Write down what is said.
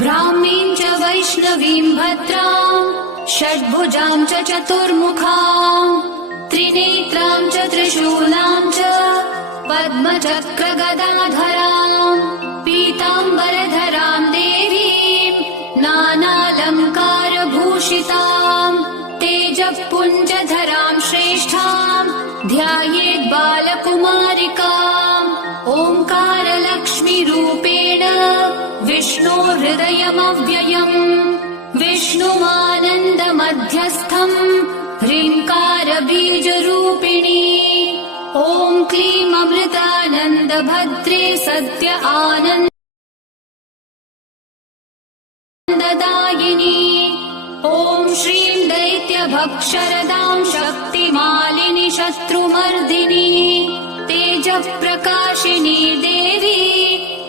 ब्राह्मीं च वैष्णवीं भद्रां षड्भुजां च चतुर्मुखां त्रिनेत्रां च त्रिशूलां च पद्मचक्रगदाधरां पीताम्बरधरां देवीं नानालङ्कारभूषितां तेजःपुञ्जधरां श्रेष्ठां ध्यायेत् बालकुमारिकाम् ओङ्कारलक्ष्मीरूपेण विष्णोर्हृदयमव्ययम् विष्णुमानन्दमध्यस्थम् ह्रीङ्कारबीजरूपिणी ॐ क्लीं अमृतानन्दभद्रे सत्य आनन्ददायिनी ॐ श्रीं दैत्यभक्षरदां शक्तिमालिनि शत्रुमर्दिनी तेजःप्रकाशिनी